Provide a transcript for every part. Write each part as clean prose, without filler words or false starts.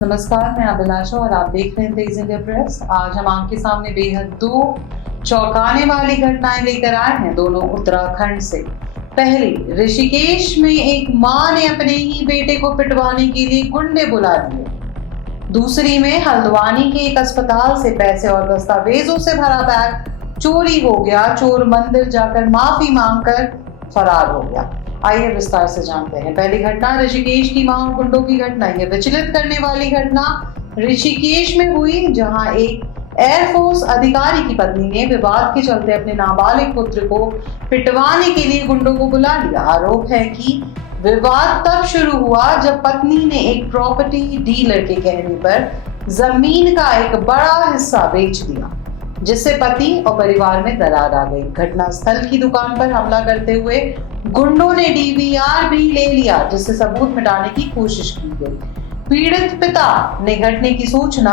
नमस्कार, मैं अभिलाषा और आप देख रहे हैं तेज इंडिया प्रेस। आज हम आपके सामने बेहद दो चौंकाने वाली घटनाएं लेकर आए हैं, दोनों उत्तराखंड से। पहली, ऋषिकेश में एक मां ने अपने ही बेटे को पिटवाने के लिए गुंडे बुला लिए। दूसरी में हल्द्वानी के एक अस्पताल से पैसे और दस्तावेजों से भरा बैग चोरी हो गया। चोर मंदिर जाकर माफी मांगकर फरार हो गया। आइए विस्तार से जानते हैं। पहली घटना ऋषिकेश की मां और गुंडों की घटना। यह विचलित करने वाली घटना ऋषिकेश में हुई, जहां एक एयरफोर्स अधिकारी की पत्नी ने विवाद के चलते अपने नाबालिग पुत्र को पिटवाने के लिए गुंडों को बुला लिया। आरोप है कि विवाद तब शुरू हुआ जब पत्नी ने एक प्रॉपर्टी डीलर के कहने पर जमीन का एक बड़ा हिस्सा बेच दिया, जिससे पति और परिवार में दरार आ गई। घटनास्थल की दुकान पर हमला करते हुए गुंडों ने डीवीआर भी ले लिया, जिससे सबूत मिटाने की कोशिश की गई। पीड़ित पिता ने घटने की सूचना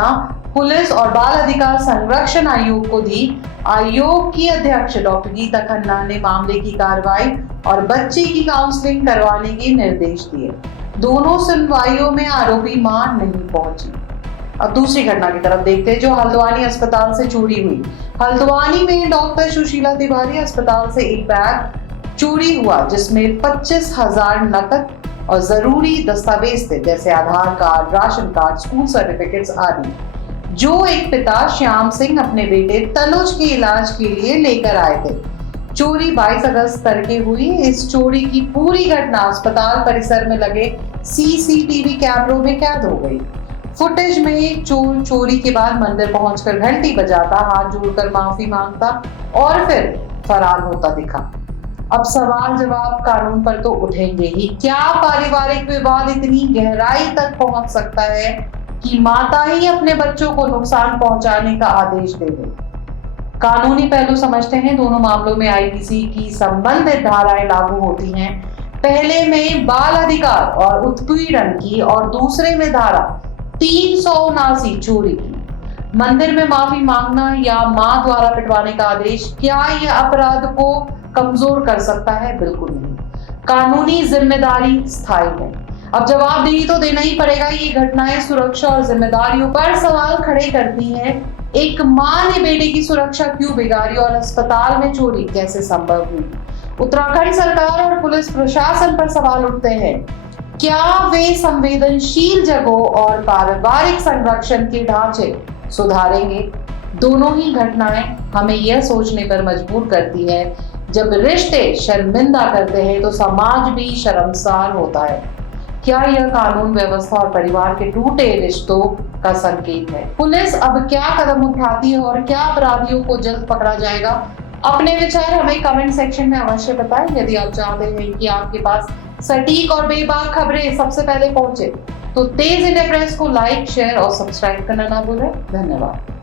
पुलिस और बाल अधिकार संरक्षण आयोग को दी। आयोग की अध्यक्ष डॉक्टर गीता खन्ना ने मामले की कार्रवाई और बच्चे की काउंसलिंग करवाने के निर्देश दिए। दोनों सुनवाइयों में आरोपी मां नहीं पहुंची। अब दूसरी घटना की तरफ देखते हैं, जो हल्द्वानी अस्पताल से चोरी हुई। हल्द्वानी में डॉक्टर सुशीला तिवारी अस्पताल से एक बैग चोरी हुआ, जिसमें 25,000 नकद और जरूरी दस्तावेज थे, जैसे Aadhaar card, ration card, school certificates आदि, जो एक पिता श्याम सिंह अपने बेटे तनुज के इलाज के लिए लेकर आए थे। चोरी 22 अगस्त तड़के हुई। इस चोरी की पूरी घटना अस्पताल परिसर में लगे सीसीटीवी कैमरों में कैद हो गई। फुटेज में चोर चोरी के बाद मंदिर पहुंचकर घंटी बजाता, हाथ जोड़कर माफी मांगता और फिर फरार होता दिखा। अब सवाल जवाब कानून पर तो उठेंगे ही। क्या पारिवारिक विवाद इतनी गहराई तक पहुंच सकता है कि माता ही अपने बच्चों को नुकसान पहुंचाने का आदेश दे दे? कानूनी पहलू समझते हैं। दोनों मामलों में आईपीसी की संबंधित धाराएं लागू होती हैं। पहले में बाल अधिकार और उत्पीड़न की और दूसरे में धारा 379 चोरी की। मंदिर में माफी मांगना या मां द्वारा पिटवाने का आदेश, क्या यह अपराध को कमजोर कर सकता है? बिल्कुल नहीं। कानूनी जिम्मेदारी स्थायी है। अब जवाबदेही तो देना ही पड़ेगा। ये घटनाएं सुरक्षा और जिम्मेदारियों पर सवाल खड़े करती हैं। एक मां ने बेटे की सुरक्षा क्यों बिगाड़ी और अस्पताल में चोरी कैसे संभव हुई? उत्तराखंड सरकार और पुलिस प्रशासन पर सवाल उठते हैं। क्या वे संवेदनशील जगहों और पारिवारिक संरक्षण के ढांचे सुधारेंगे? दोनों ही घटनाएं हमें यह सोचने पर मजबूर करती है, जब रिश्ते शर्मिंदा करते हैं तो समाज भी शर्मसार होता है। क्या यह कानून व्यवस्था और परिवार के टूटे रिश्तों का संकेत है? पुलिस अब क्या कदम उठाती है और क्या अपराधियों को जल्द पकड़ा जाएगा? अपने विचार हमें कमेंट सेक्शन में अवश्य बताएं। यदि आप चाहते हैं कि आपके पास सटीक और बेबाक खबरें सबसे पहले पहुंचे, तो तेज इंडिया प्रेस को लाइक, शेयर और सब्सक्राइब करना ना भूलें। धन्यवाद।